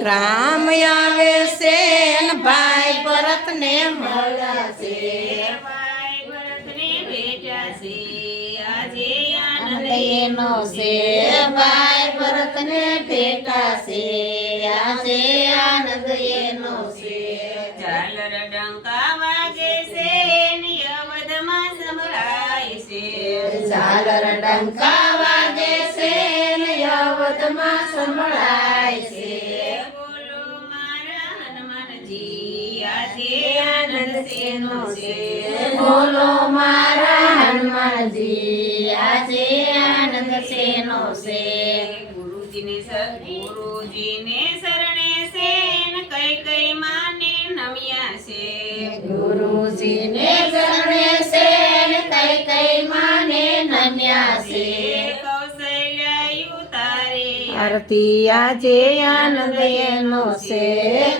રામ આવે છે ને ભાઈ ભરત ને મળ્યા છે ભાઈ ભરતને ભેટ્યા છે આજે આનંદ એનો છે ભાઈ ભરત ને ભેટા છે આજે આનંદ એનો છે ઝાલર ડંકા વાગે છે ને અવધમાં સંભળાય છે ઝાલર ડંકા વાગે છે ને અવધમાં સંભળાય છે બોલો મારા હનુમાનજી આજે આનંદ શેનો છે બોલો મારા હનુમાનજી આજે આનંદ શેનો છે ગુરુજીને શરણે છે ને કઈ કઈ માને નમ્યા છે ગુરુજીને શરણે છે ને કઈ કઈ માને નમ્યા છે કૌશલ્યાયુ તારે આરતી આજે આનંદ એનો છે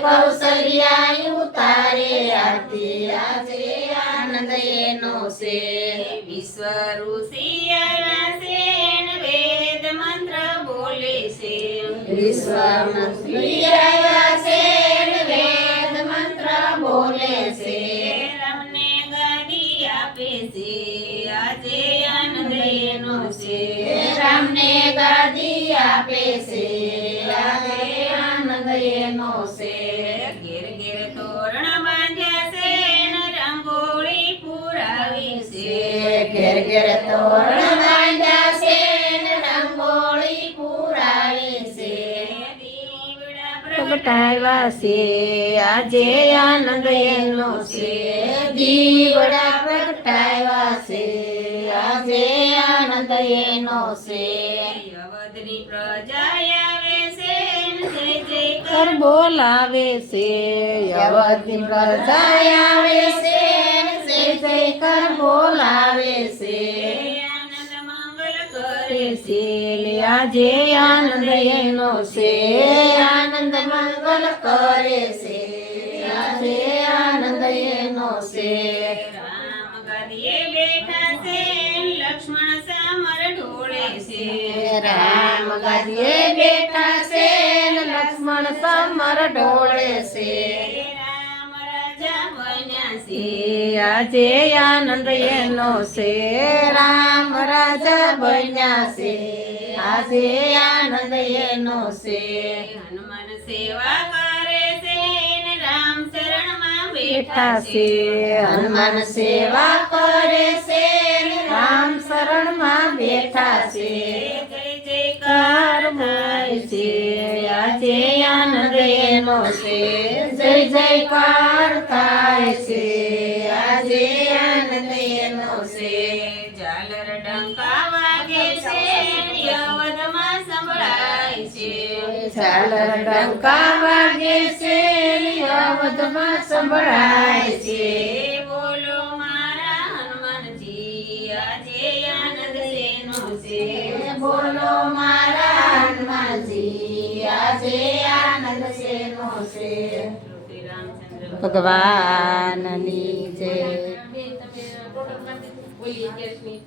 કૌશલ્યાયુ તારે આરતી આજે આનંદ એનો છે વિશ્વ ઋષિ આવ્યા છે ને વેદ મંત્ર બોલે છે વિશ્વમંત્રી આવ્યા છે ને વેદ મંત્ર બોલે છે રામને ગાદી આપે છે આજે આનંદ એનો છે રામને ગાદી આપે છે આજે આનંદ એનો છે ઘેર ઘેર તોરણ બાંધ્યા છે ને રંગોળી પુરાવી છે ઘેર ઘેર તોરણ બાંધ્યા છે ને રંગોળી પુરાવી છે દીવડા પ્રગટાવ્યા છે આજે આનંદ એનો છે દીવડા પ્રગટાવ્યા છે આજે આનંદ એનો છે અવધની પ્રજા આવે છે ને જય જય કર બોલાવે છે અવધની પ્રજા આવે છે ને જય જય કર બોલાવે છે આનંદ મંગલ કરે કરે છે આજે આનંદ એનો છે આનંદ મંગલ કરે છે આજે આનંદ એનો છે રામ ગાદીએ બેઠા છે લક્ષ્મણ સમર ઢોળે છે રામ ગાદીએ બેઠા છે ને લક્ષ્મણ સમર ઢોળે છે રામ રાજા બન્યા છે આજે આનંદ એનો છે રામ રાજા બન્યા છે આજે આનંદ એનો છે હનુમાન સેવા કરે છે ને રામ શરણમાં બેઠા બેઠા છે છે હનુમાન સેવા કરે છે ને રામ શરણમાં બેઠા છે જય જયકાર કાર થાય છે આજે આનંદ એનો છે જય જયકાર થાય છે આજે આનંદ એનો છે ઝાલર ડંકા વાગે છે અવધમાં સંભળાય છે ઝાલર ડંકા વાગે છે અવધમાં સંભળાય છે બોલો મારા હનુમાનજી આજે આનંદ શેનો છે બોલો મારા હનુમાનજી આજે આનંદ શેનો છે શ્રી રામચંદ્ર ભગવાનની જય તમે ટોટલ બોલી ગેસની